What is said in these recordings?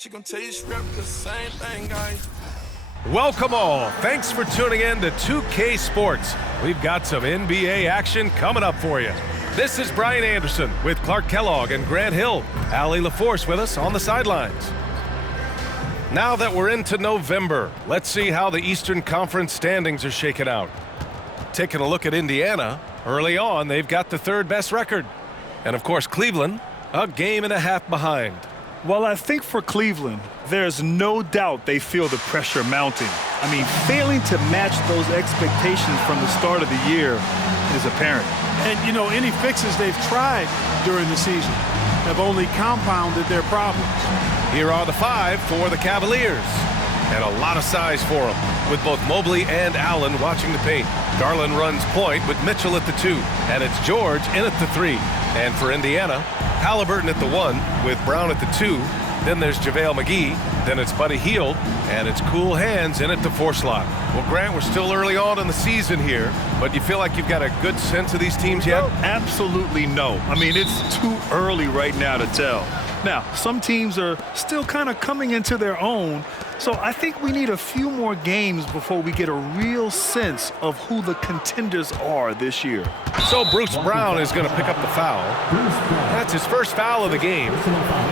She gon' tell you strip the same thing, guys. Welcome all. Thanks for tuning in to 2K Sports. We've got some NBA action coming up for you. This is Brian Anderson with Clark Kellogg and Grant Hill. Allie LaForce with us on the sidelines. Now that we're into November, let's see how the Eastern Conference standings are shaking out. Taking a look at Indiana, early on they've got the third best record. And of course Cleveland, a game and a half behind. Well, I think for Cleveland, there's no doubt they feel the pressure mounting. I mean, failing to match those expectations from the start of the year is apparent. And, you know, any fixes they've tried during the season have only compounded their problems. Here are the five for the Cavaliers. And a lot of size for them, with both Mobley and Allen watching the paint. Garland runs point with Mitchell at the 2, and it's George in at the 3. And for Indiana, Halliburton at the 1 with Brown at the 2. Then there's JaVale McGee. Then it's Buddy Hield, and it's Cool Hands in at the 4 slot. Well, Grant, we're still early on in the season here, but you feel like you've got a good sense of these teams yet? Absolutely no. I mean, it's too early right now to tell. Now, some teams are still kind of coming into their own, so I think we need a few more games before we get a real sense of who the contenders are this year. So Bruce Brown is going to pick up the foul. That's his first foul of the game.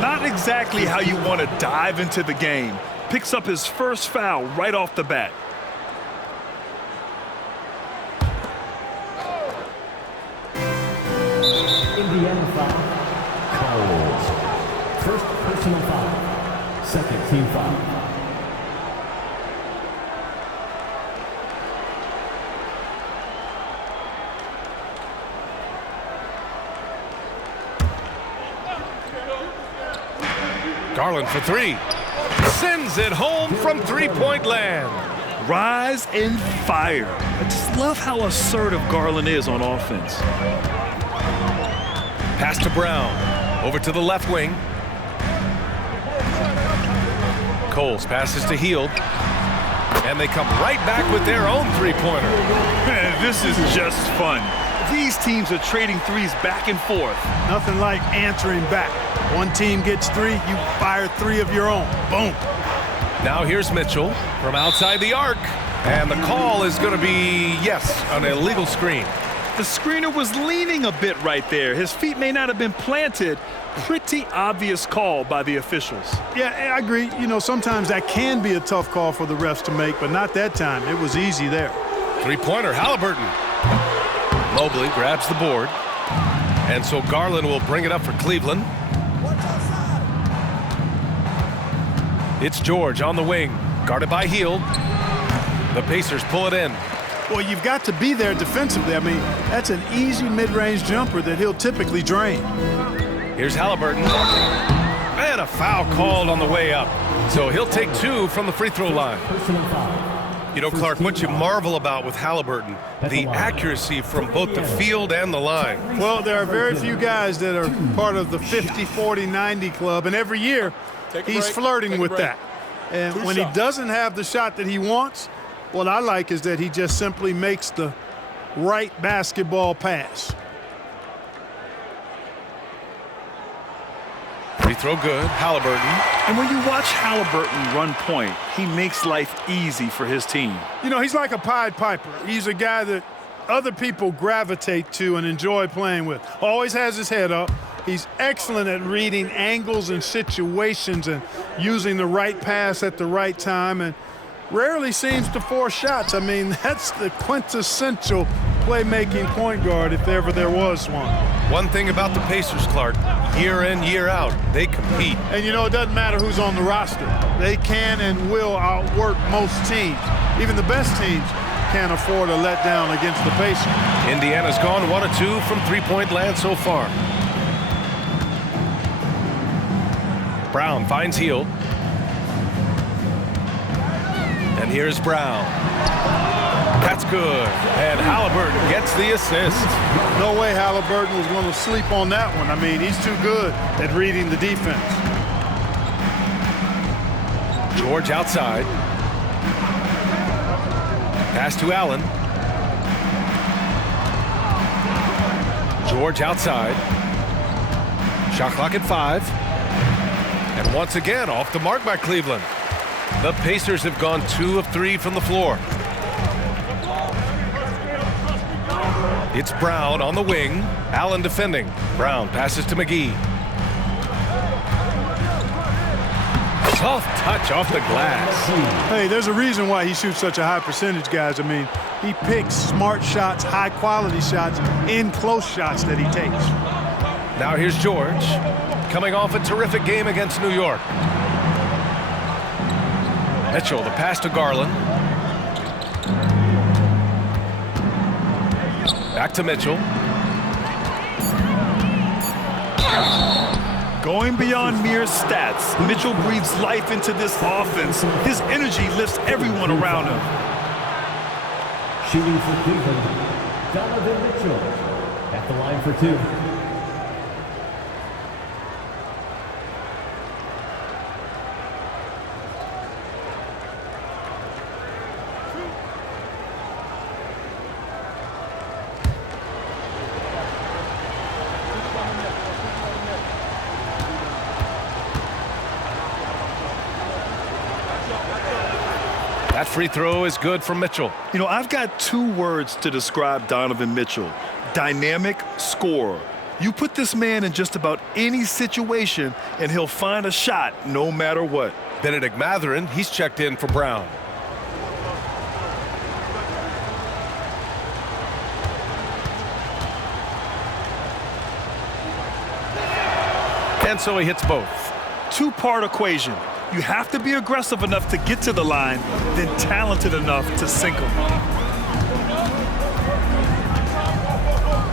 Not exactly how you want to dive into the game. Picks up his first foul right off the bat. Indiana foul. Cowboys. First personal foul. Second team foul. Garland for 3. Sends it home from three-point land. Rise and fire. I just love how assertive Garland is on offense. Pass to Brown. Over to the left wing. Coles passes to Hield. And they come right back with their own three-pointer. Man, this is just fun. These teams are trading threes back and forth. Nothing like answering back. One team gets 3, you fire 3 of your own. Boom. Now here's Mitchell from outside the arc. And the call is going to be, yes, an illegal screen. The screener was leaning a bit right there. His feet may not have been planted. Pretty obvious call by the officials. Yeah, I agree. You know, sometimes that can be a tough call for the refs to make, but not that time. It was easy there. Three-pointer, Halliburton. Mobley grabs the board. And so Garland will bring it up for Cleveland. It's George on the wing, guarded by Hield. The Pacers pull it in. Well, you've got to be there defensively. I mean, that's an easy mid-range jumper that he'll typically drain. Here's Halliburton. And a foul called on the way up. So he'll take 2 from the free throw line. You know, Clark, what you marvel about with Halliburton, the accuracy from both the field and the line. Well, there are very few guys that are part of the 50, 40, 90 club, and every year he's flirting with that. And when he doesn't have the shot that he wants, what I like is that he just simply makes the right basketball pass. Free throw good, Halliburton. And when you watch Halliburton run point, he makes life easy for his team. You know, he's like a Pied Piper. He's a guy that other people gravitate to and enjoy playing with. Always has his head up. He's excellent at reading angles and situations and using the right pass at the right time, and rarely seems to force shots. I mean, that's the quintessential playmaking point guard if ever there was one. One thing about the Pacers, Clark, year in, year out, they compete. And, you know, it doesn't matter who's on the roster. They can and will outwork most teams. Even the best teams can't afford a letdown against the Pacers. Indiana's gone 1 of 2 from three-point land so far. Brown finds Hield. And here's Brown. That's good. And Halliburton gets the assist. No way Halliburton was going to sleep on that one. I mean, he's too good at reading the defense. George outside. Pass to Allen. George outside. Shot clock at 5. And once again, off the mark by Cleveland. The Pacers have gone 2 of 3 from the floor. It's Brown on the wing. Allen defending. Brown passes to McGee. Soft touch off the glass. Hey, there's a reason why he shoots such a high percentage, guys. I mean, he picks smart shots, high-quality shots, in close shots that he takes. Now here's George, coming off a terrific game against New York. Mitchell, the pass to Garland. Back to Mitchell. Going beyond mere stats, Mitchell breathes life into this offense. His energy lifts everyone around him. Shooting for Cleveland, Donovan Mitchell at the line for 2. That free throw is good for Mitchell. You know, I've got 2 words to describe Donovan Mitchell. Dynamic scorer. You put this man in just about any situation, and he'll find a shot no matter what. Benedict Mathurin, he's checked in for Brown. And so he hits both. 2-part equation. You have to be aggressive enough to get to the line, then talented enough to sink them.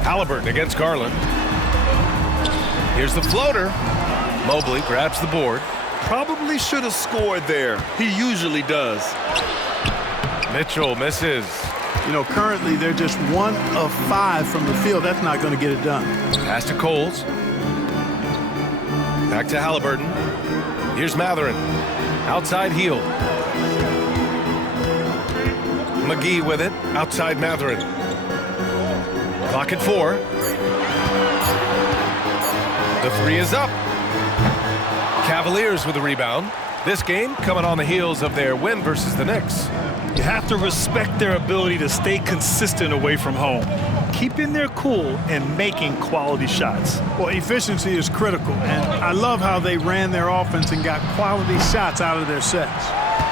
Halliburton against Garland. Here's the floater. Mobley grabs the board. Probably should have scored there. He usually does. Mitchell misses. You know, currently they're just 1 of 5 from the field. That's not going to get it done. Pass to Coles. Back to Halliburton. Here's Mathurin. Outside heel. McGee with it. Outside Mathurin. Clock at 4. The 3 is up. Cavaliers with the rebound. This game coming on the heels of their win versus the Knicks. You have to respect their ability to stay consistent away from home, keeping their cool and making quality shots. Well, efficiency is critical, and I love how they ran their offense and got quality shots out of their sets.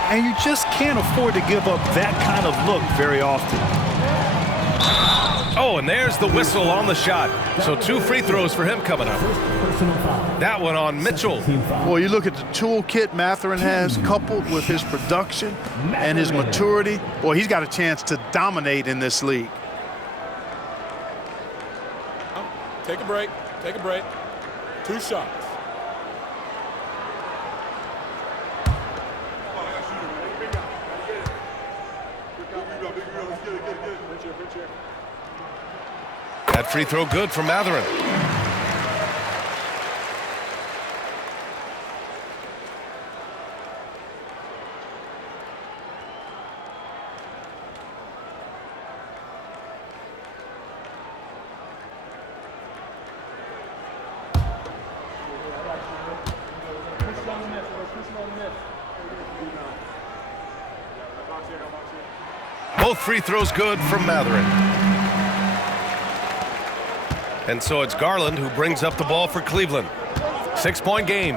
And you just can't afford to give up that kind of look very often. Oh, and there's the whistle on the shot. So 2 free throws for him coming up. That one on Mitchell. Well, you look at the toolkit Mathurin has, coupled with his production and his maturity. Boy, he's got a chance to dominate in this league. Take a break. Take a break. 2 shots. That free throw good for Mathurin. Both free throws good from Mathurin. And so it's Garland who brings up the ball for Cleveland. 6-point game.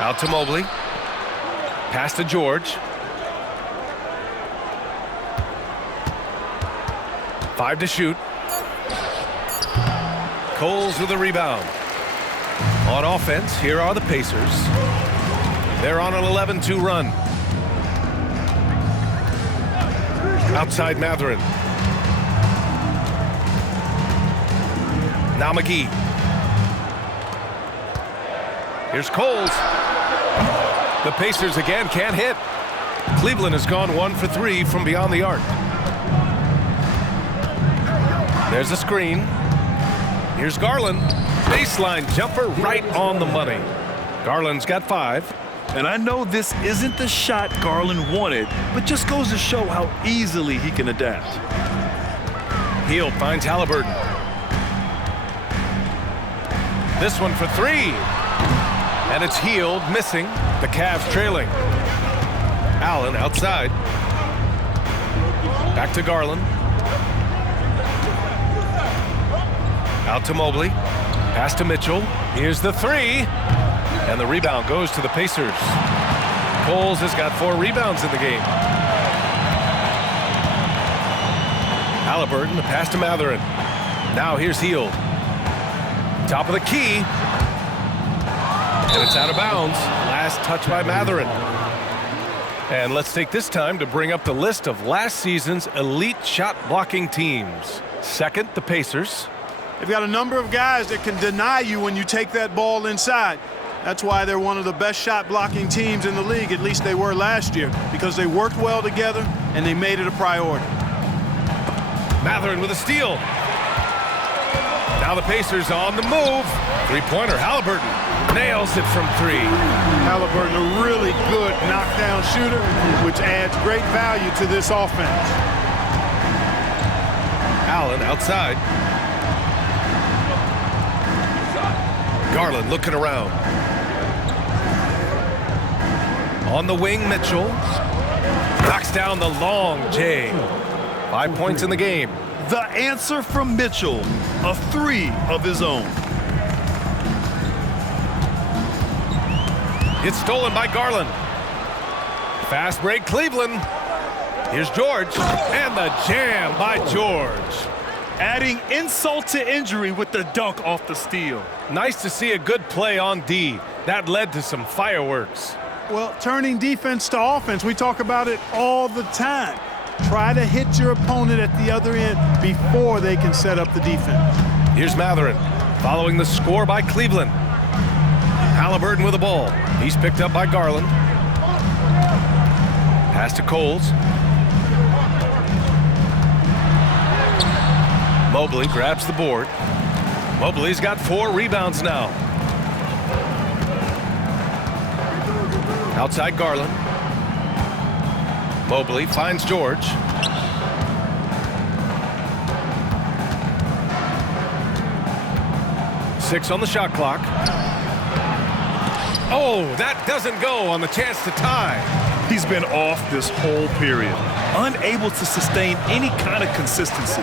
Out to Mobley. Pass to George. 5 to shoot. Coles with a rebound. On offense, here are the Pacers. They're on an 11-2 run. Outside Mathurin. Now McGee. Here's Coles. The Pacers again can't hit. Cleveland has gone 1 for 3 from beyond the arc. There's a screen. Here's Garland. Baseline jumper right on the money. Garland's got 5. And I know this isn't the shot Garland wanted, but just goes to show how easily he can adapt. Hield finds Halliburton. This one for three. And it's Healed, missing. The Cavs trailing. Allen outside. Back to Garland. Out to Mobley. Pass to Mitchell. Here's the three. And the rebound goes to the Pacers. Coles has got 4 rebounds in the game. Halliburton, the pass to Mathurin. Now here's Healed. Top of the key. And it's out of bounds. Last touch by Mathurin. And let's take this time to bring up the list of last season's elite shot blocking teams. Second, the Pacers. They've got a number of guys that can deny you when you take that ball inside. That's why they're one of the best shot blocking teams in the league, at least they were last year, because they worked well together and they made it a priority. Mathurin with a steal. Now the Pacers on the move. Three-pointer, Halliburton nails it from 3. Halliburton, a really good knockdown shooter, which adds great value to this offense. Allen outside. Garland looking around. On the wing, Mitchell. Knocks down the long J. 5 points in the game. The answer from Mitchell, a 3 of his own. It's stolen by Garland. Fast break, Cleveland. Here's George. And the jam by George. Adding insult to injury with the dunk off the steal. Nice to see a good play on D. That led to some fireworks. Well, turning defense to offense, we talk about it all the time. Try to hit your opponent at the other end before they can set up the defense. Here's Mathurin, following the score by Cleveland. Halliburton with the ball. He's picked up by Garland. Pass to Coles. Mobley grabs the board. Mobley's got 4 rebounds now. Outside Garland. Mobley finds George. Six on the shot clock. Oh, that doesn't go on the chance to tie. He's been off this whole period, unable to sustain any kind of consistency.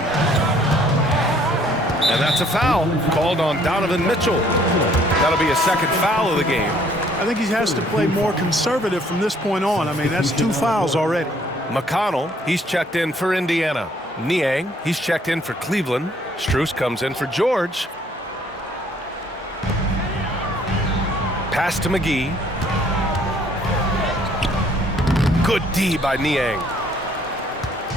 And that's a foul called on Donovan Mitchell. That'll be a second foul of the game. I think he has to play more conservative from this point on. I mean, that's 2 fouls already. McConnell, he's checked in for Indiana. Niang, he's checked in for Cleveland. Strus comes in for George. Pass to McGee. Good D by Niang.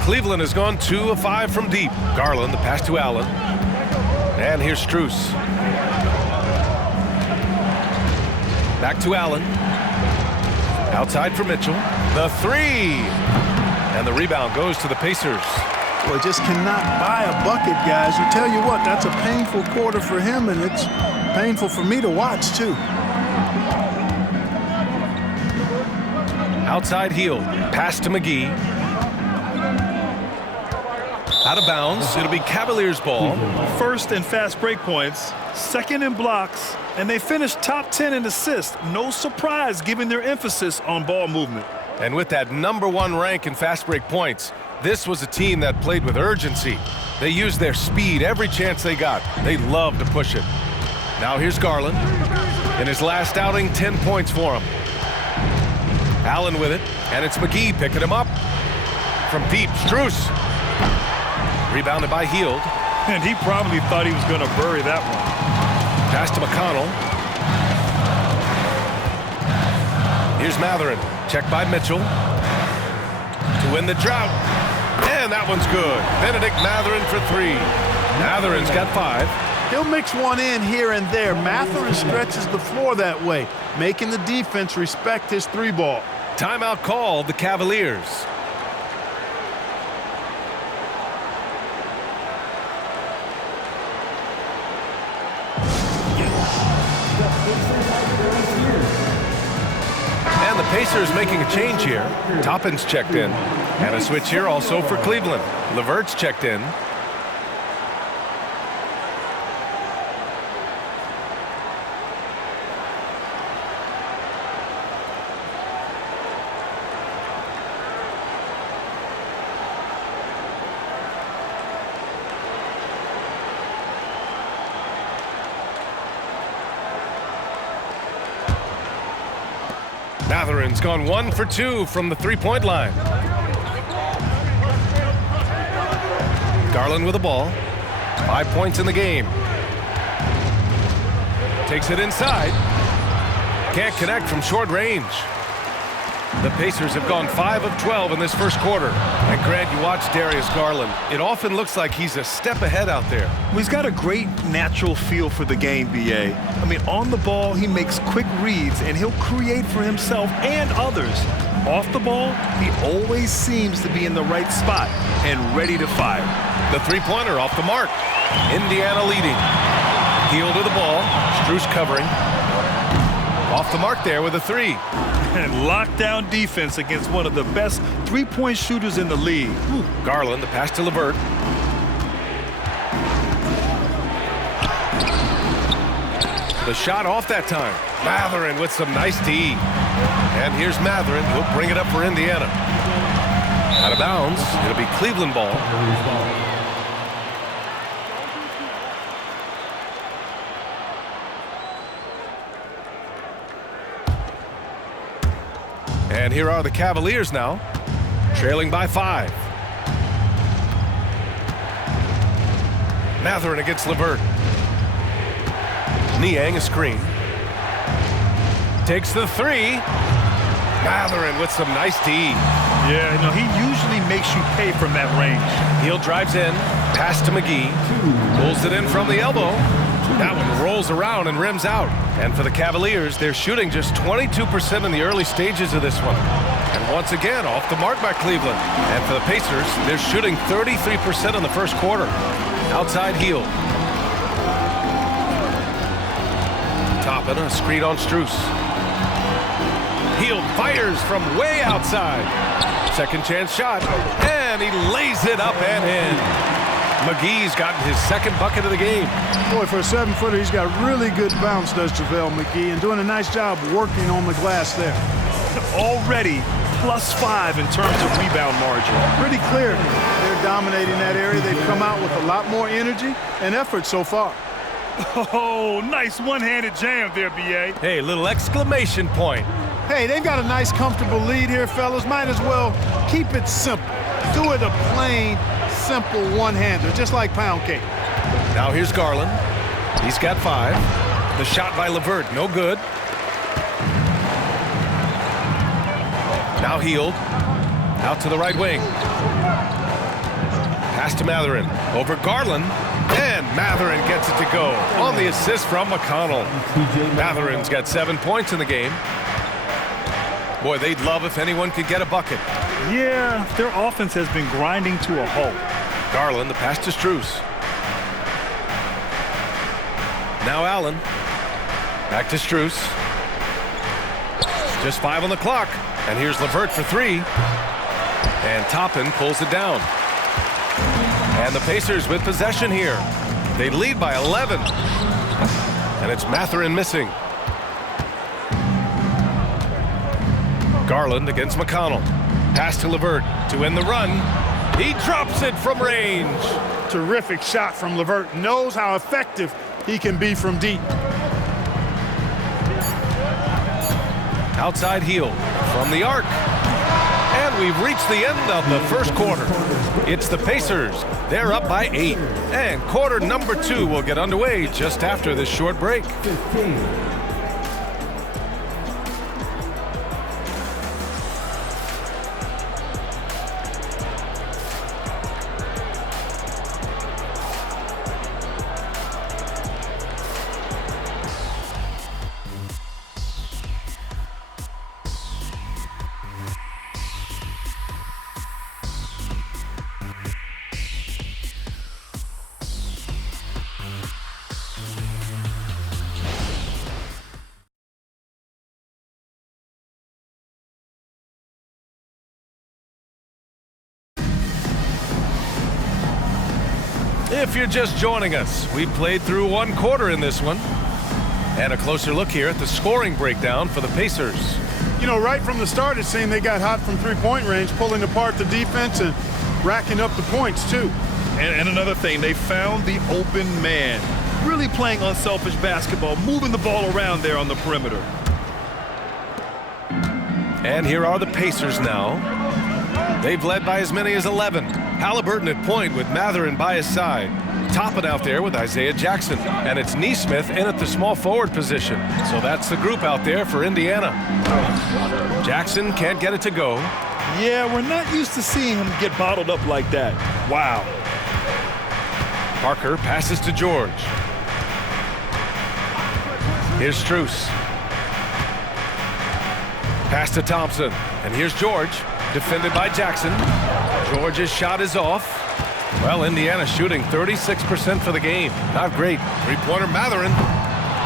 Cleveland has gone 2 of 5 from deep. Garland, the pass to Allen. And here's Strus. Back to Allen. Outside for Mitchell. The 3. And the rebound goes to the Pacers. Well, just cannot buy a bucket, guys. I tell you what, that's a painful quarter for him, and it's painful for me to watch, too. Outside Healed. Pass to McGee. Out of bounds. It'll be Cavaliers ball. First in fast break points, second in blocks, and they finished top 10 in assists. No surprise given their emphasis on ball movement. And with that #1 rank in fast break points, this was a team that played with urgency. They used their speed every chance they got. They love to push it. Now here's Garland. In his last outing, 10 points for him. Allen with it, and it's McGee picking him up. From deep, Strus. Rebounded by Healed. And he probably thought he was going to bury that one. Pass to McConnell. Here's Mathurin. Checked by Mitchell. To win the drought. And that one's good. Benedict Mathurin for 3. Mathurin's got 5. He'll mix one in here and there. Mathurin stretches the floor that way, making the defense respect his 3-ball. Timeout called the Cavaliers. And the Pacers making a change here. Toppin's checked in. And a switch here also for Cleveland. LeVert's checked in. Matherin's gone 1 for 2 from the three-point line. Garland with the ball. 5 points in the game. Takes it inside. Can't connect from short range. The Pacers have gone 5 of 12 in this first quarter. And Grant, you watch Darius Garland. It often looks like he's a step ahead out there. Well, he's got a great natural feel for the game, B.A. I mean, on the ball, he makes quick reads, and he'll create for himself and others. Off the ball, he always seems to be in the right spot and ready to fire. The three-pointer off the mark. Indiana leading. Hield with the ball. Strus covering. Off the mark there with a three. And lockdown defense against one of the best three-point shooters in the league. Ooh. Garland, the pass to LeVert. The shot off that time. Matherin with some nice D. And here's Matherin. He'll bring it up for Indiana. Out of bounds. It'll be Cleveland ball. And here are the Cavaliers now, trailing by 5. Matherin against LeVert. Niang a screen. Takes the three. Matherin with some nice D. Yeah, no, he usually makes you pay from that range. Heel drives in, pass to McGee. Pulls it in from the elbow. That one rolls around and rims out. And for the Cavaliers, they're shooting just 22% in the early stages of this one. And once again, off the mark by Cleveland. And for the Pacers, they're shooting 33% in the first quarter. Outside heel. Toppin, a screen on Strus. Heel fires from way outside. Second chance shot. And he lays it up and in. McGee's gotten his second bucket of the game. Boy, for a 7-footer, he's got really good bounce, does JaVale McGee, and doing a nice job working on the glass there. Already +5 in terms of rebound margin. Pretty clear. They're dominating that area. They've come out with a lot more energy and effort so far. Oh, nice one-handed jam there, B.A. Hey, little exclamation point. Hey, they've got a nice, comfortable lead here, fellas. Might as well keep it simple. Do it a plain, simple one-hander, just like pound cake. Now here's Garland. He's got 5. The shot by LeVert, no good. Now Hield. Out to the right wing. Pass to Matherin. Over Garland. And Matherin gets it to go. On the assist from McConnell. Matherin's got 7 points in the game. Boy, they'd love if anyone could get a bucket. Yeah, their offense has been grinding to a halt. Garland, the pass to Strus. Now Allen. Back to Strus. Just 5 on the clock. And here's LeVert for 3. And Toppin pulls it down. And the Pacers with possession here. They lead by 11. And it's Matherin missing. Garland against McConnell. Pass to LeVert to end the run. He drops it from range. Terrific shot from LeVert. Knows how effective he can be from deep. Outside heel from the arc. And we've reached the end of the first quarter. It's the Pacers. They're up by 8. And quarter number 2 will get underway just after this short break. 15. If you're just joining us, we played through 1 quarter in this one. And a closer look here at the scoring breakdown for the Pacers. You know, right from the start, it seemed they got hot from three-point range, pulling apart the defense and racking up the points, too. And another thing, they found the open man. Really playing unselfish basketball, moving the ball around there on the perimeter. And here are the Pacers now. They've led by as many as 11. Halliburton at point with Mathurin by his side. Toppin out there with Isaiah Jackson. And it's Nesmith in at the small forward position. So that's the group out there for Indiana. Jackson can't get it to go. Yeah, we're not used to seeing him get bottled up like that. Wow. Parker passes to George. Here's Strus. Pass to Thompson. And here's George. Defended by Jackson. George's shot is off. Well, Indiana shooting 36% for the game. Not great. Three-pointer Mathurin.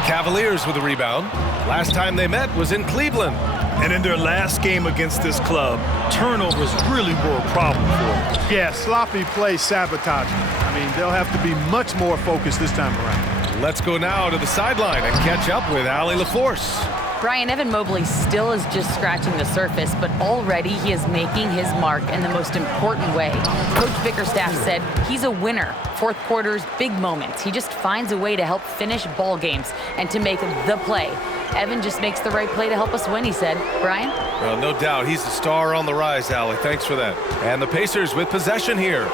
Cavaliers with a rebound. Last time they met was in Cleveland. And in their last game against this club, turnovers really were a problem for them. Yeah, sloppy play sabotaging. I mean, they'll have to be much more focused this time around. Let's go now to the sideline and catch up with Allie LaForce. Brian, Evan Mobley still is just scratching the surface, but already he is making his mark in the most important way. Coach Bickerstaff said he's a winner. Fourth quarter's big moments. He just finds a way to help finish ball games and to make the play. Evan just makes the right play to help us win, he said. Brian? Well, no doubt. He's the star on the rise, Allie. Thanks for that. And the Pacers with possession here,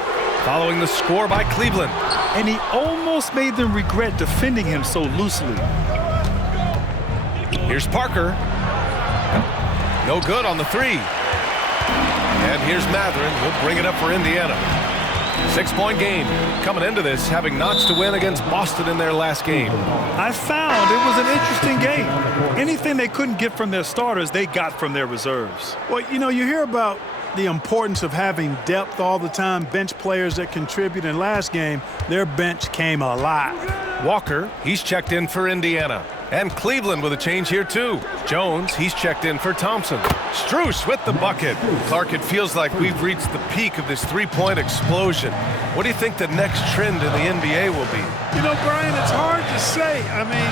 following the score by Cleveland. And he almost made them regret defending him so loosely. Here's Parker. No good on the three. And here's Mathurin. He'll bring it up for Indiana. 6-point game. Coming into this, having notched to win against Boston in their last game. I found it was an interesting game. Anything they couldn't get from their starters, they got from their reserves. Well, you know, you hear about the importance of having depth all the time, bench players that contribute. In last game, their bench came alive. Walker, he's checked in for Indiana. And Cleveland with a change here, too. Jones, he's checked in for Thompson. Strus with the bucket. Clark, it feels like we've reached the peak of this three-point explosion. What do you think the next trend in the NBA will be? You know, Brian, it's hard to say. I mean,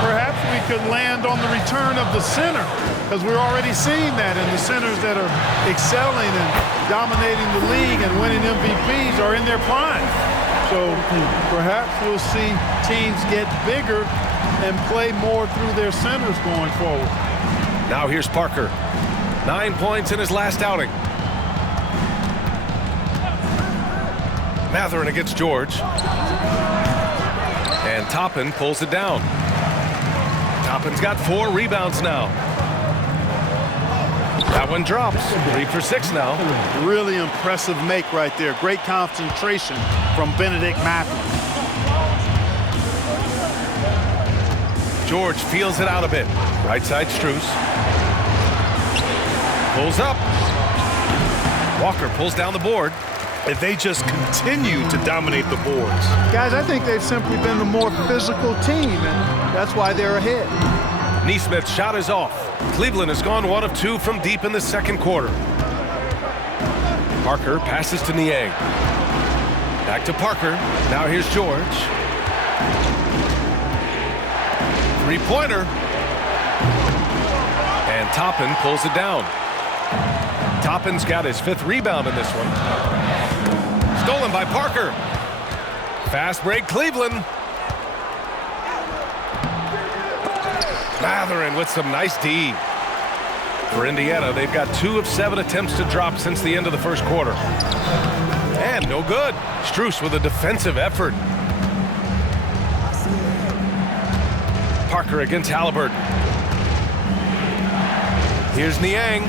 perhaps we could land on the return of the center, because we're already seeing that, and the centers that are excelling and dominating the league and winning MVPs are in their prime. So perhaps we'll see teams get bigger and play more through their centers going forward. Now here's Parker. 9 points in his last outing. Mathurin against George. And Toppin pulls it down. Toppin's got 4 rebounds now. That one drops. 3 for 6 now. Really impressive make right there. Great concentration from Benedict Mathurin. George feels it out a bit. Right side Strus. Pulls up. Walker pulls down the board. If they just continue to dominate the boards. Guys, I think they've simply been the more physical team, and that's why they're ahead. Nesmith's shot is off. Cleveland has gone 1 of 2 from deep in the second quarter. Parker passes to Niang. Back to Parker. Now here's George. Three-pointer. And Toppin pulls it down. Toppin's got his 5th rebound in this one. Stolen by Parker. Fast break Cleveland. Mathurin with some nice D. For Indiana, they've got 2 of 7 attempts to drop since the end of the first quarter. And no good. Strus with a defensive effort. Parker against Halliburton. Here's Niang.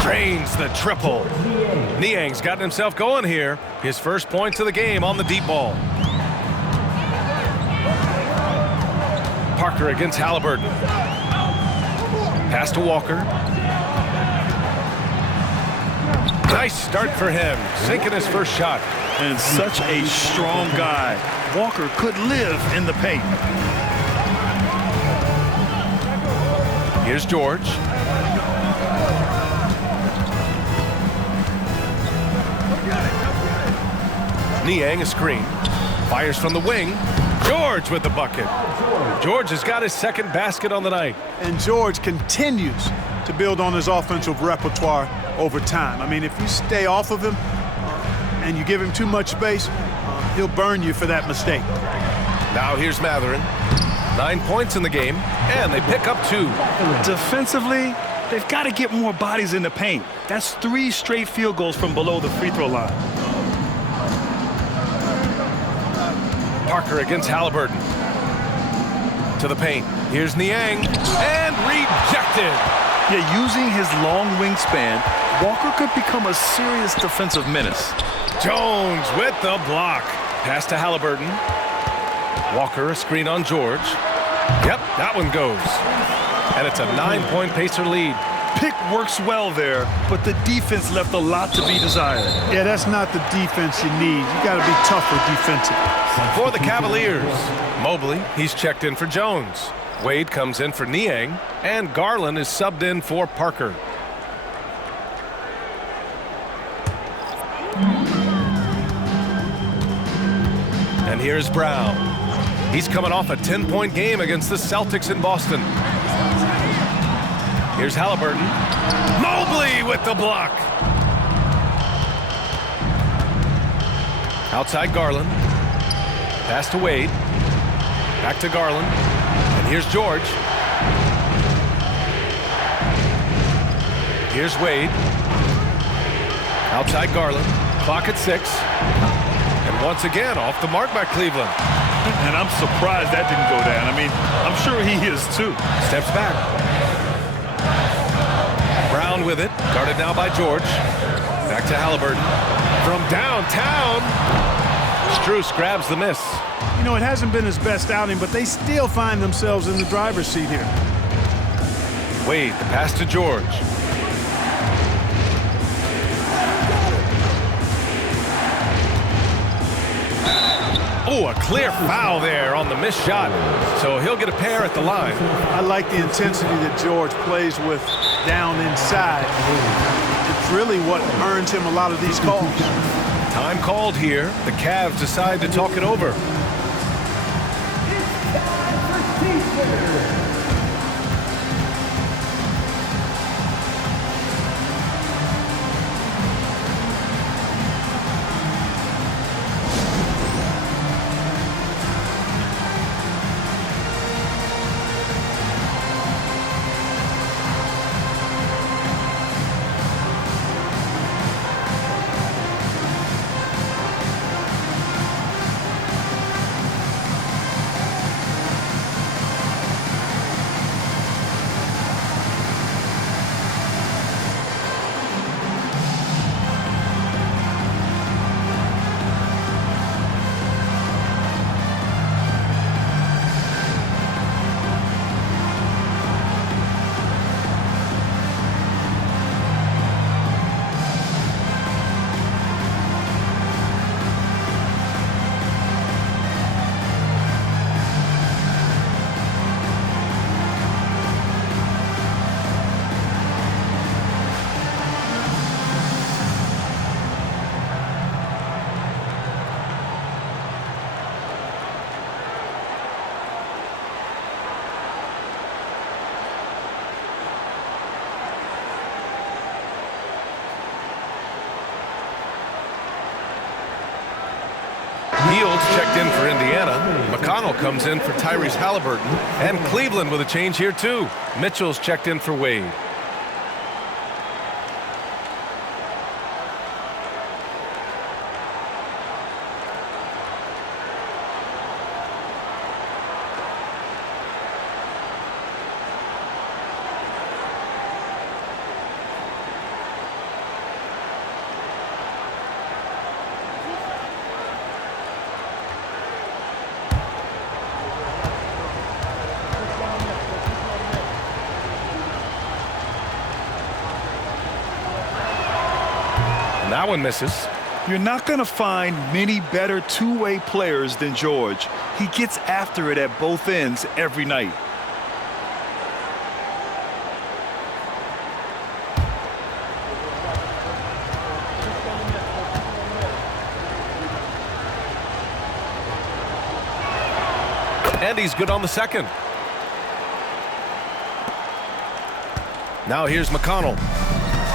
Drains the triple. Niang's gotten himself going here. His first points of the game on the deep ball. Parker against Halliburton. Pass to Walker. Nice start for him. Sinking his first shot. And such a strong guy. Walker could live in the paint. Here's George. Niang a screen. Fires from the wing. George with the bucket. George has got his 2nd basket on the night. And George continues to build on his offensive repertoire over time. I mean, if you stay off of him and you give him too much space, he'll burn you for that mistake. Now here's Mathurin. 9 points in the game, and they pick up 2. Defensively, They've got to get more bodies in the paint. That's 3 straight field goals from below the free throw line. Parker against Halliburton. To the paint. Here's Niang. And rejected. Yeah, using his long wingspan, Walker could become a serious defensive menace. Jones with the block. Pass to Halliburton. Walker, a screen on George. Yep, that one goes. And it's a 9-point Pacer lead. Pick works well there, but the defense left a lot to be desired. Yeah, that's not the defense you need. You got to be tougher defensively. For the Cavaliers, Mobley, he's checked in for Jones. Wade comes in for Niang, and Garland is subbed in for Parker. And here's Brown. He's coming off a 10-point game against the Celtics in Boston. Here's Halliburton. Mobley with the block. Outside Garland. Pass to Wade. Back to Garland. And here's George. Here's Wade. Outside Garland. Clock at 6. And once again, off the mark by Cleveland. And I'm surprised that didn't go down. I mean, I'm sure he is too. Steps back. Brown with it. Guarded now by George. Back to Halliburton. From downtown. Strus grabs the miss. You know, it hasn't been his best outing, but they still find themselves in the driver's seat here. Wade, the pass to George. Oh, a clear foul there on the missed shot. So he'll get a pair at the line. I like the intensity that George plays with down inside. It's really what earns him a lot of these calls. Time called here. The Cavs decide to talk it over. Fields checked in for Indiana. McConnell comes in for Tyrese Halliburton. And Cleveland with a change here too. Mitchell's checked in for Wade. That one misses. You're not going to find many better two-way players than George. He gets after it at both ends every night. And he's good on the second. Now here's McConnell.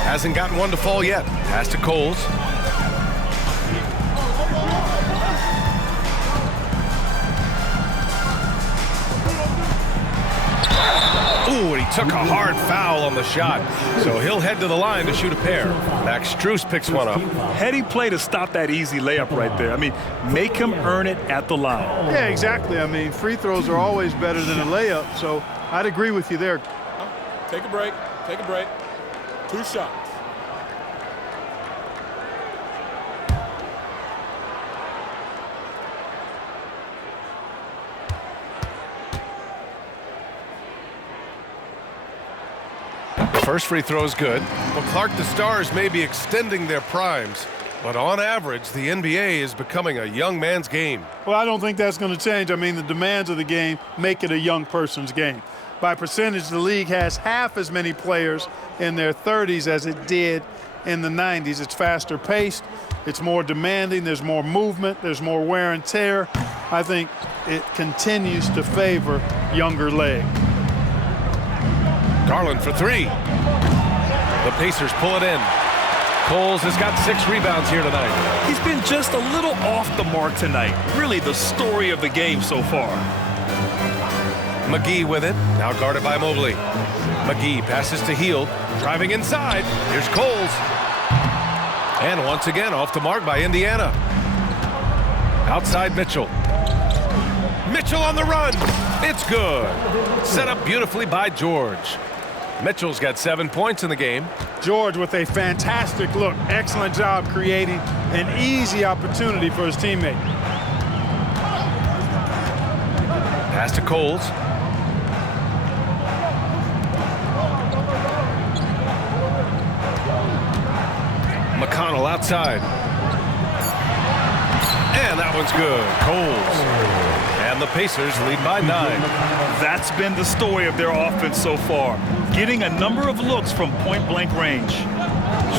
Hasn't gotten one to fall yet. Pass to Coles. Ooh, and he took a hard foul on the shot, so he'll head to the line to shoot a pair. Max Strus picks one up. Heady play to stop that easy layup right there. I mean, make him earn it at the line. Yeah, exactly. I mean, free throws are always better than a layup, so I'd agree with you there. Take a break. Take a break. 2 shots. First free throw is good. Well, Clark, the Stars may be extending their primes, but on average, the NBA is becoming a young man's game. Well, I don't think that's going to change. I mean, the demands of the game make it a young person's game. By percentage, the league has half as many players in their 30s as it did in the 90s. It's faster paced. It's more demanding. There's more movement. There's more wear and tear. I think it continues to favor younger legs. Garland for 3. The Pacers pull it in. Coles has got 6 rebounds here tonight. He's been just a little off the mark tonight. Really the story of the game so far. McGee with it, now guarded by Mobley. McGee passes to Hield, driving inside. Here's Coles. And once again off the mark by Indiana. Outside Mitchell. Mitchell on the run. It's good. Set up beautifully by George. Mitchell's got 7 points in the game. George with a fantastic look. Excellent job creating an easy opportunity for his teammate. Pass to Coles. McConnell outside. And that one's good. Coles. And the Pacers lead by 9. That's been the story of their offense so far. Getting a number of looks from point-blank range.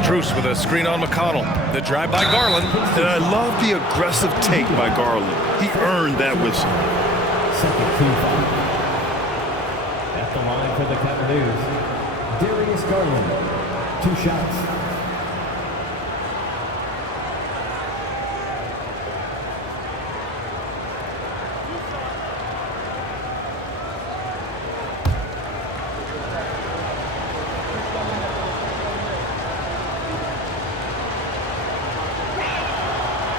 Strus with a screen on McConnell. The drive by Garland. And I love the aggressive take by Garland. He earned that whistle. Second team foul. At the line for the Cavaliers, Darius Garland. 2 shots.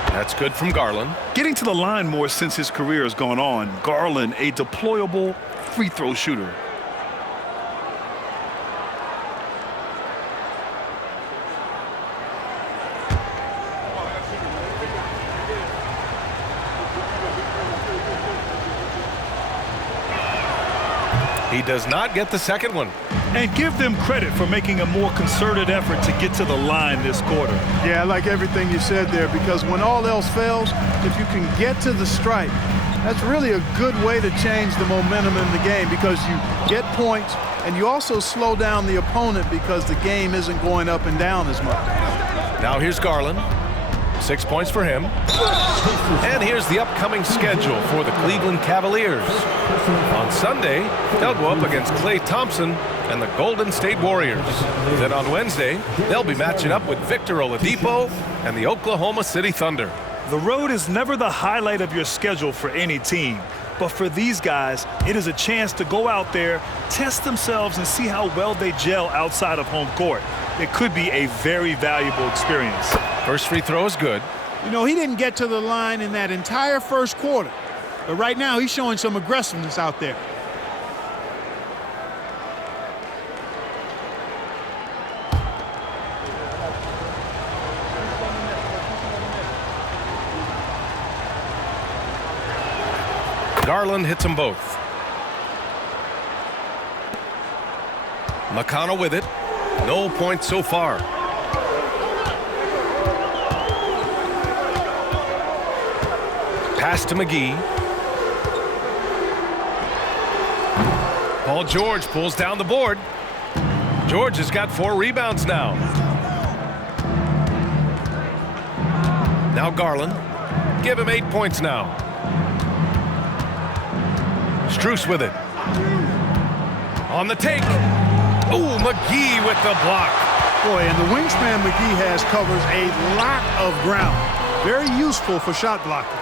That's good from Garland. Getting to the line more since his career has gone on. Garland, a deployable free throw shooter. He does not get the second one. And give them credit for making a more concerted effort to get to the line this quarter. Yeah, I like everything you said there, because when all else fails, if you can get to the stripe, that's really a good way to change the momentum in the game, because you get points and you also slow down the opponent because the game isn't going up and down as much. Now here's Garland. 6 points for him. And here's the upcoming schedule for the Cleveland Cavaliers. On Sunday, they'll go up against Klay Thompson and the Golden State Warriors. Then on Wednesday, they'll be matching up with Victor Oladipo and the Oklahoma City Thunder. The road is never the highlight of your schedule for any team. But for these guys, it is a chance to go out there, test themselves, and see how well they gel outside of home court. It could be a very valuable experience. First free throw is good. You know, he didn't get to the line in that entire first quarter. But right now, he's showing some aggressiveness out there. Garland hits them both. McConnell with it. No points so far. Pass to McGee. Paul George pulls down the board. George has got 4 rebounds now. Now Garland. Give him 8 points now. Strus with it. On the take. Ooh, McGee with the block. Boy, and the wingspan McGee has covers a lot of ground. Very useful for shot blocking.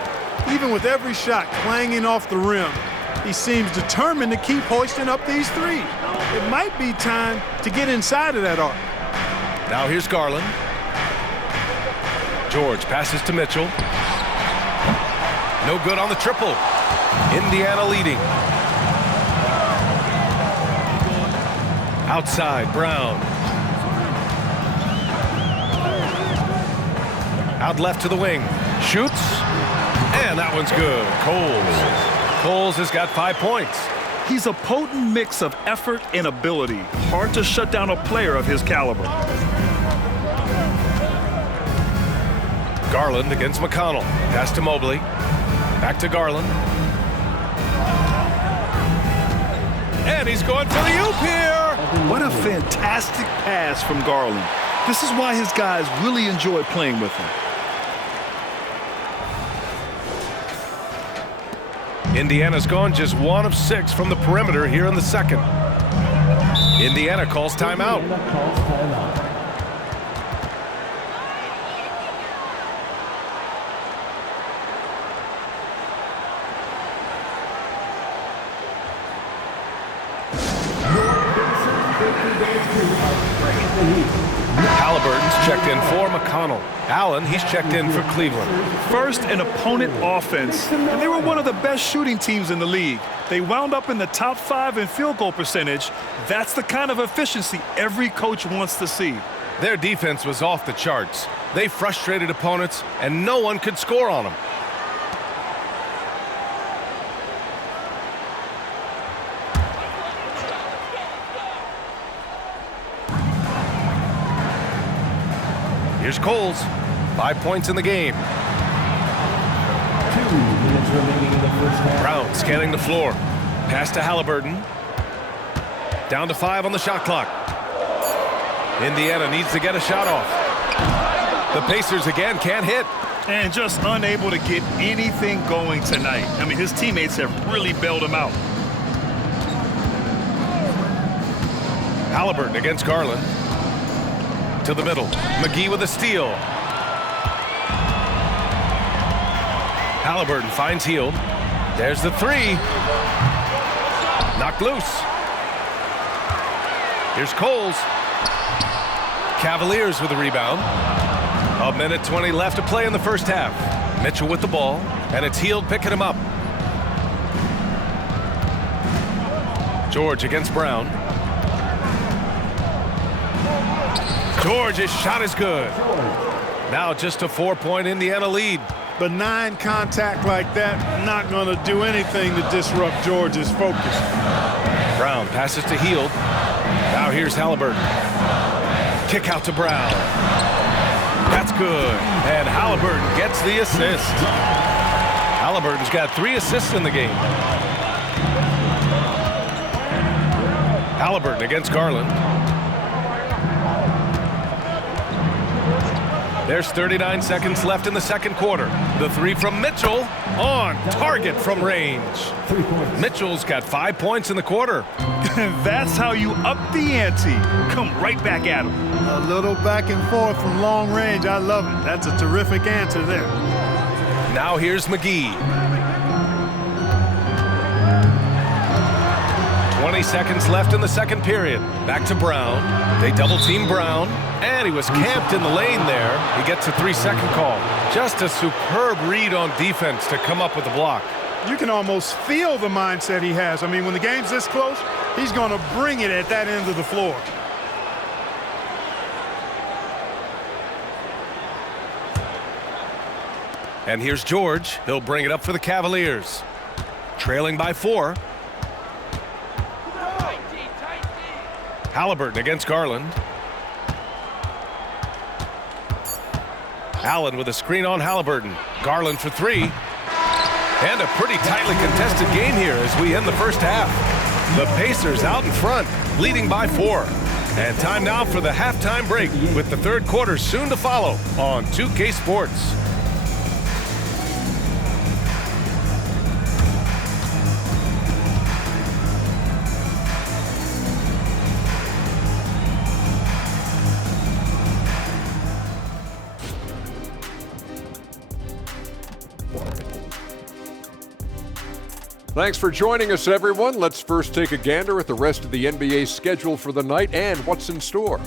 Even with every shot clanging off the rim, he seems determined to keep hoisting up these threes. it might be time to get inside of that arc. Now here's Garland. George passes to Mitchell. No good on the triple. Indiana leading. Outside, Brown. Out left to the wing. Shoots. And that one's good. Coles has got 5 points. He's a potent mix of effort and ability. Hard to shut down a player of his caliber. Garland against McConnell. Pass to Mobley. Back to Garland. And he's going for the oop here. What a fantastic pass from Garland. This is why his guys really enjoy playing with him. Indiana's gone just 1 of 6 from the perimeter here in the second. Indiana calls timeout. Halliburton's checked in for McConnell. Allen, he's checked in for Cleveland. First, an opponent offense, and they were one of the best shooting teams in the league. They wound up in the top 5 in field goal percentage. That's the kind of efficiency every coach wants to see. Their defense was off the charts. They frustrated opponents, and no one could score on them. Here's Coles. 5 points in the game. 2 minutes remaining in the first half. Brown scanning the floor. Pass to Halliburton. Down to 5 on the shot clock. Indiana needs to get a shot off. The Pacers again can't hit. And just unable to get anything going tonight. I mean, his teammates have really bailed him out. Halliburton against Garland. To the middle. McGee with a steal. Halliburton finds Hield. There's the 3. Knocked loose. Here's Coles. Cavaliers with the rebound. 1:20 left to play in the first half. Mitchell with the ball, and it's Hield picking him up. George against Brown. George's shot is good. Now just a 4-point Indiana lead. Benign contact like that, not going to do anything to disrupt George's focus. Brown passes to Hield. Now here's Halliburton. Kick out to Brown. That's good. And Halliburton gets the assist. Halliburton's got 3 assists in the game. Halliburton against Garland. There's 39 seconds left in the second quarter. The 3 from Mitchell on target from range. 3 points. Mitchell's got 5 points in the quarter. That's how you up the ante. Come right back at him. A little back and forth from long range. I love it. That's a terrific answer there. Now here's McGee. 20 seconds left in the second period. Back to Brown. They double team Brown. And he was camped in the lane there. He gets a 3-second call. Just a superb read on defense to come up with the block. You can almost feel the mindset he has. I mean, when the game's this close, he's going to bring it at that end of the floor. And here's George. He'll bring it up for the Cavaliers. Trailing by 4. Halliburton against Garland. Allen with a screen on Halliburton. Garland for 3. And a pretty tightly contested game here as we end the first half. The Pacers out in front, leading by 4. And time now for the halftime break with the third quarter soon to follow on 2K Sports. Thanks for joining us, everyone. Let's first take a gander at the rest of the NBA schedule for the night and what's in store.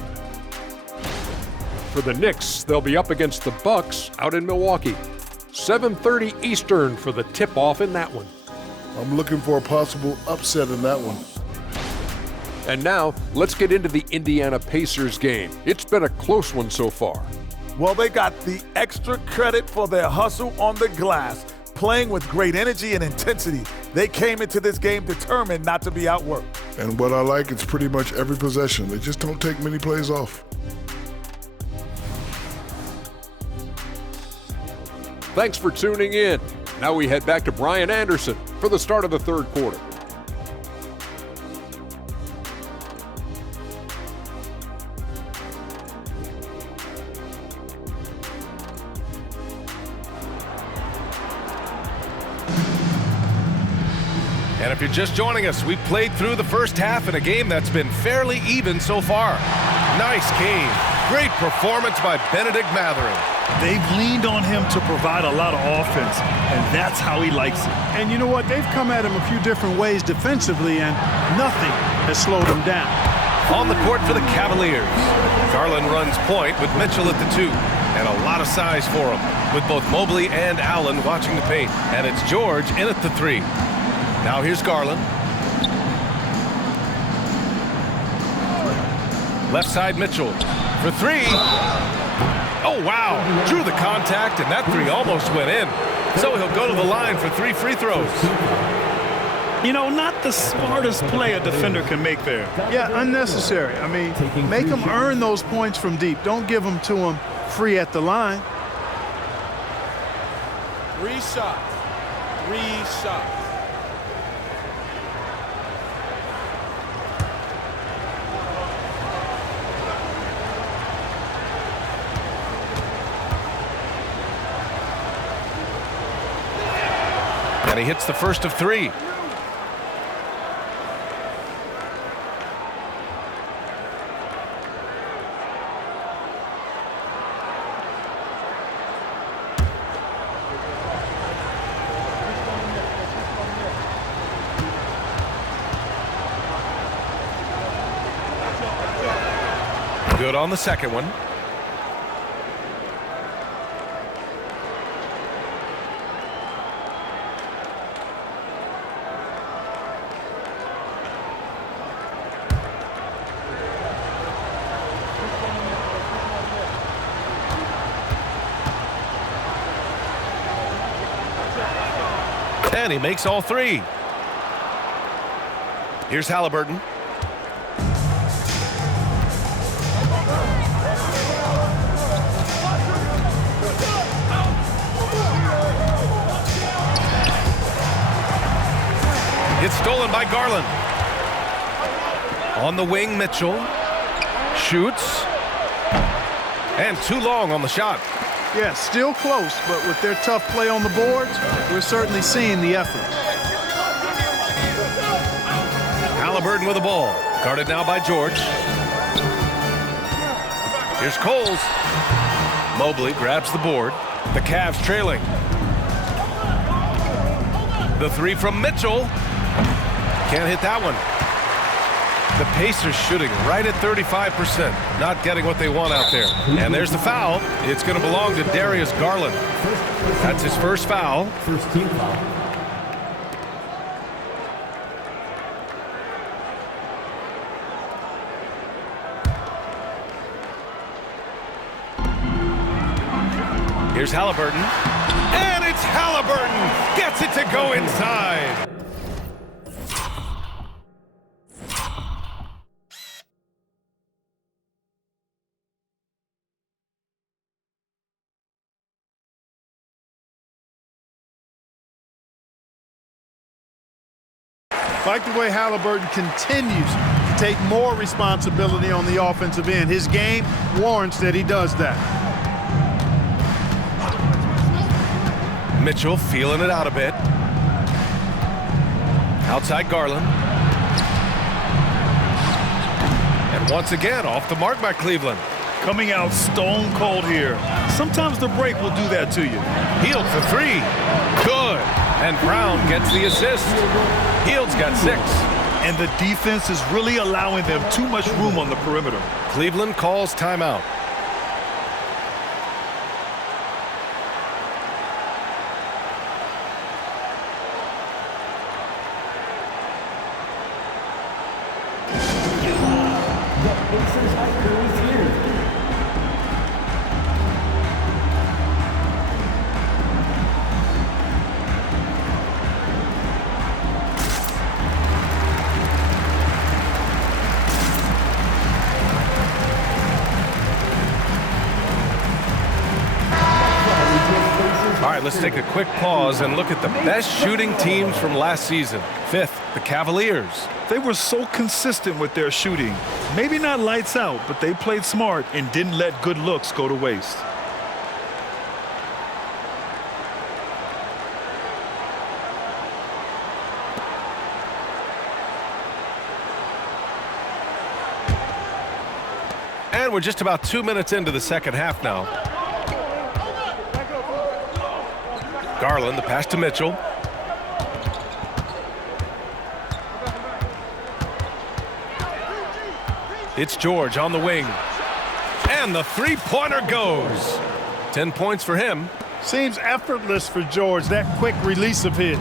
For the Knicks, they'll be up against the Bucks out in Milwaukee. 7:30 Eastern for the tip-off in that one. I'm looking for a possible upset in that one. And now, let's get into the Indiana Pacers game. It's been a close one so far. Well, they got the extra credit for their hustle on the glass, playing with great energy and intensity. They came into this game determined not to be outworked. And what I like, it's pretty much every possession. They just don't take many plays off. Thanks for tuning in. Now we head back to Brian Anderson for the start of the third quarter. And if you're just joining us, we played through the first half in a game that's been fairly even so far. Nice game. Great performance by Benedict Mathurin. They've leaned on him to provide a lot of offense, and that's how he likes it. And you know what? They've come at him a few different ways defensively, and nothing has slowed him down. On the court for the Cavaliers, Garland runs point with Mitchell at the 2. And a lot of size for him, with both Mobley and Allen watching the paint. And it's George in at the 3. Now here's Garland. Left side Mitchell for 3. Oh, wow. Drew the contact, and that 3 almost went in. So he'll go to the line for 3 free throws. You know, not the smartest play a defender can make there. Yeah, unnecessary. I mean, make them earn those points from deep. Don't give them to them free at the line. 3 shots. 3 shots. And he hits the first of 3. Good on the second one. And he makes all 3. Here's Halliburton. It's stolen by Garland. On the wing, Mitchell shoots. And too long on the shot. Yeah, still close, but with their tough play on the boards, we're certainly seeing the effort. Halliburton with the ball. Guarded now by George. Here's Coles. Mobley grabs the board. The Cavs trailing. The 3 from Mitchell. Can't hit that one. The Pacers shooting right at 35%. Not getting what they want out there. And there's the foul. It's going to belong to Darius Garland. That's his first foul. First team foul. Here's Halliburton. And it's Halliburton. Gets it to go inside. Like the way Halliburton continues to take more responsibility on the offensive end. His game warrants that he does that. Mitchell feeling it out a bit. Outside Garland. And once again, off the mark by Cleveland. Coming out stone cold here. Sometimes the break will do that to you. Healed for 3. Good. And Brown gets the assist. Hield's got 6. And the defense is really allowing them too much room on the perimeter. Cleveland calls timeout. All right, let's take a quick pause and look at the best shooting teams from last season. 5th, the Cavaliers. They were so consistent with their shooting. Maybe not lights out, but they played smart and didn't let good looks go to waste. And we're just about 2 minutes into the second half now. Garland, the pass to Mitchell. It's George on the wing. And the three-pointer goes. 10 points for him. Seems effortless for George, that quick release of his.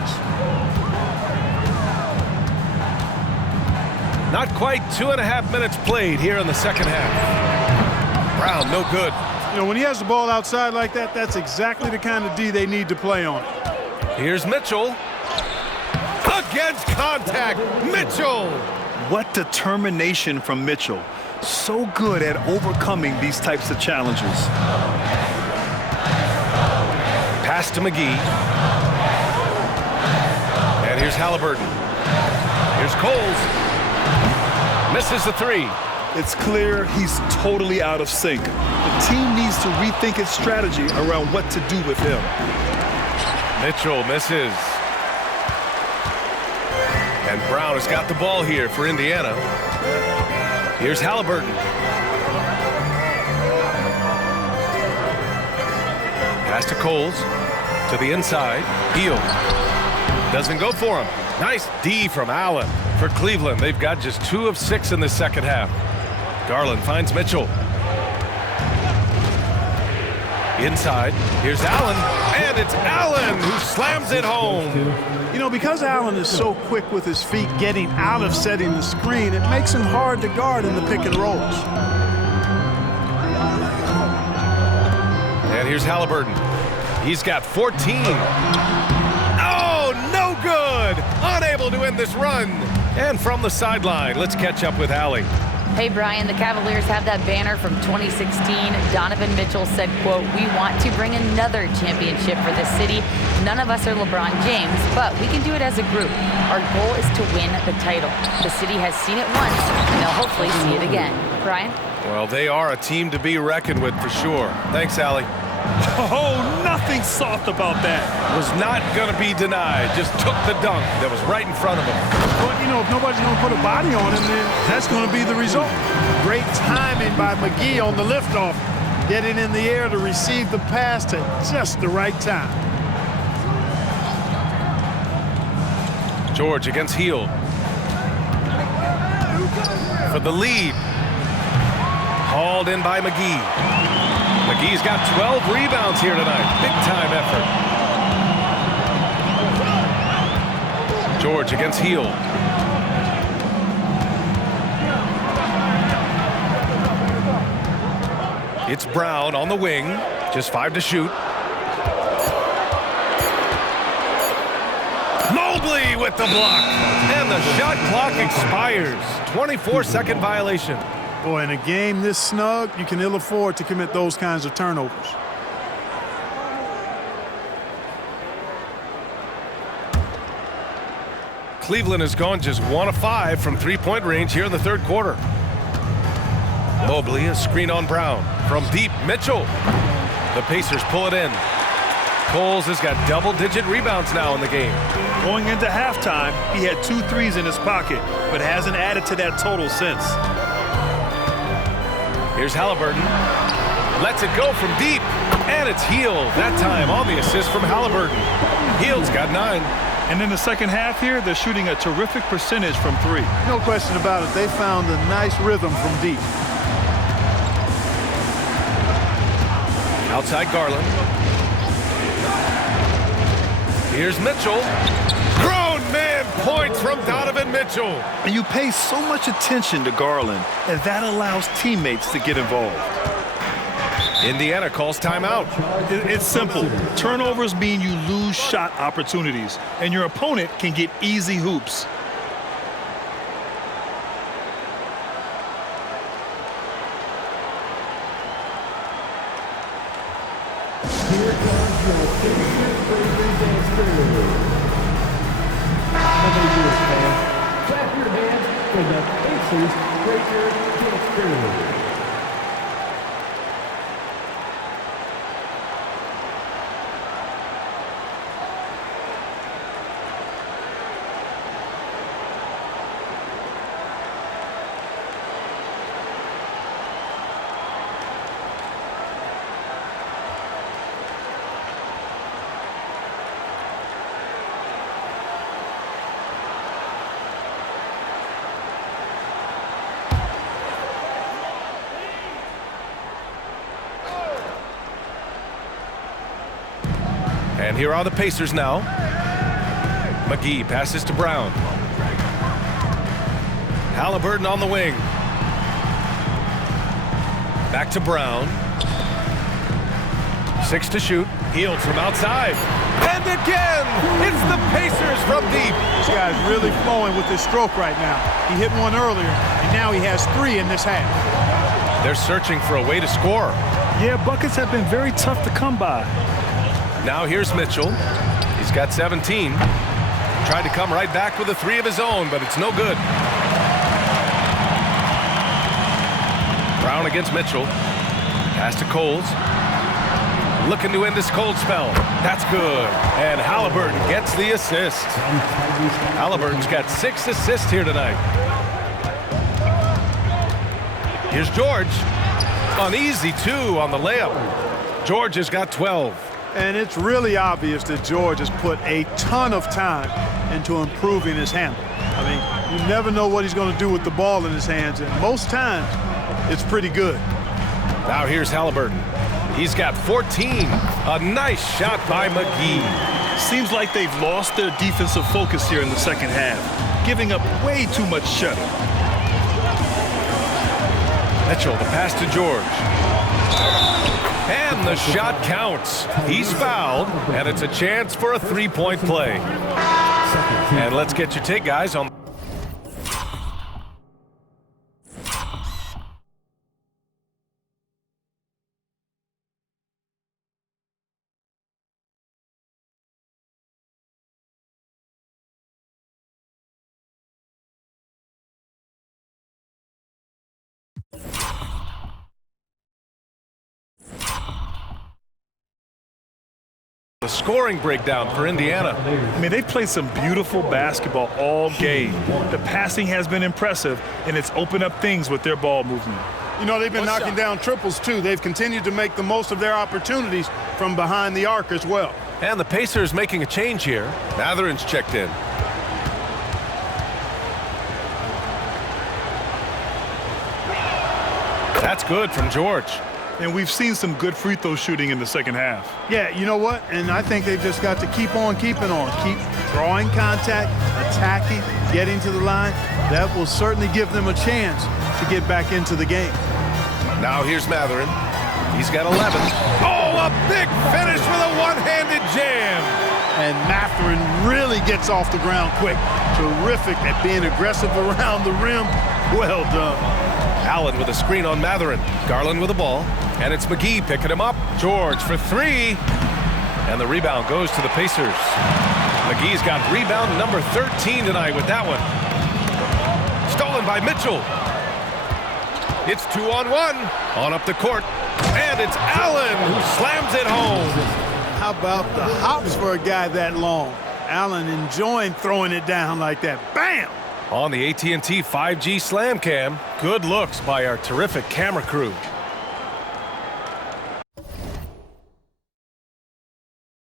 Not quite 2.5 minutes played here in the second half. Brown, no good. You know, when he has the ball outside like that, that's exactly the kind of D they need to play on. Here's Mitchell. Against contact, Mitchell. What determination from Mitchell. So good at overcoming these types of challenges. Pass to McGee. And here's Halliburton. Here's Coles. Misses the 3. It's clear he's totally out of sync. The team needs to rethink its strategy around what to do with him. Mitchell misses. And Brown has got the ball here for Indiana. Here's Halliburton. Pass to Coles. To the inside. Hield. Doesn't go for him. Nice D from Allen. For Cleveland, they've got just 2 of 6 in the second half. Garland finds Mitchell. Inside, here's Allen, and it's Allen who slams it home. You know, because Allen is so quick with his feet getting out of setting the screen, it makes him hard to guard in the pick and rolls. And here's Halliburton. He's got 14. Oh, no good! Unable to end this run. And from the sideline, let's catch up with Allie. Hey, Brian, the Cavaliers have that banner from 2016. Donovan Mitchell said, quote, "We want to bring another championship for this city. None of us are LeBron James, but we can do it as a group. Our goal is to win the title. The city has seen it once, and they'll hopefully see it again." Brian? Well, they are a team to be reckoned with for sure. Thanks, Allie. Oh, nothing soft about that. Was not going to be denied. Just took the dunk that was right in front of him. Well, you know, if nobody's going to put a body on him, then that's going to be the result. Great timing by McGee on the liftoff. Getting in the air to receive the pass at just the right time. George against Hield. For the lead. Hauled in by McGee. McGee's got 12 rebounds here tonight. Big-time effort. George against Hield. It's Brown on the wing. Just 5 to shoot. Mobley with the block. And the shot clock expires. 24-second violation. Boy, in a game this snug, you can ill afford to commit those kinds of turnovers. Cleveland has gone just 1 of 5 from three-point range here in the third quarter. Mobley, a screen on Brown. From deep, Mitchell. The Pacers pull it in. Coles has got double-digit rebounds now in the game. Going into halftime, he had 2 threes in his pocket, but hasn't added to that total since. Here's Halliburton. Lets it go from deep. And it's Hield. That time on the assist from Halliburton. Hield's got 9. And in the second half here, they're shooting a terrific percentage from 3. No question about it. They found a nice rhythm from deep. Outside Garland. Here's Mitchell. Grown man points from Donovan Mitchell. And you pay so much attention to Garland, and that allows teammates to get involved. Indiana calls timeout. It's simple. Turnovers mean you lose shot opportunities, and your opponent can get easy hoops. Here comes your Pacers Breakers Dance Crew. How many years, fans? Clap your hands for the Pacers Breakers Dance Crew. And here are the Pacers now. McGee passes to Brown. Halliburton on the wing. Back to Brown. 6 to shoot. Hield from outside. And again, it's the Pacers from deep. This guy's really flowing with his stroke right now. He hit one earlier, and now he has 3 in this half. They're searching for a way to score. Yeah, buckets have been very tough to come by. Now here's Mitchell. He's got 17. Tried to come right back with a 3 of his own, but it's no good. Brown against Mitchell. Pass to Coles. Looking to end this cold spell. That's good. And Halliburton gets the assist. Halliburton's got 6 assists here tonight. Here's George. An easy 2 on the layup. George has got 12. And it's really obvious that George has put a ton of time into improving his handle. I mean, you never know what he's going to do with the ball in his hands, and most times it's pretty good. Now here's Halliburton. He's got 14. A nice shot by McGee. Seems like they've lost their defensive focus here in the second half, giving up way too much shutting. Mitchell, the pass to George. And the shot counts. He's fouled, and it's a chance for a 3-point play. And let's get your take, guys, on the scoring breakdown for Indiana. I mean, they've played some beautiful basketball all game. The passing has been impressive, and it's opened up things with their ball movement. You know, they've been knocking down triples, too. They've continued to make the most of their opportunities from behind the arc as well. And the Pacers making a change here. Mathurin's checked in. That's good from George. And we've seen some good free throw shooting in the second half. Yeah, you know what? And I think they've just got to keep on keeping on. Keep drawing contact, attacking, getting to the line. That will certainly give them a chance to get back into the game. Now here's Mathurin. He's got 11. Oh, a big finish with a one-handed jam. And Mathurin really gets off the ground quick. Terrific at being aggressive around the rim. Well done. Allen with a screen on Mathurin. Garland with the ball. And it's McGee picking him up. George for 3. And the rebound goes to the Pacers. McGee's got rebound number 13 tonight with that one. Stolen by Mitchell. It's 2-on-1. On up the court. And it's Allen who slams it home. How about the hops for a guy that long? Allen enjoying throwing it down like that. Bam! On the AT&T 5G Slam Cam, good looks by our terrific camera crew.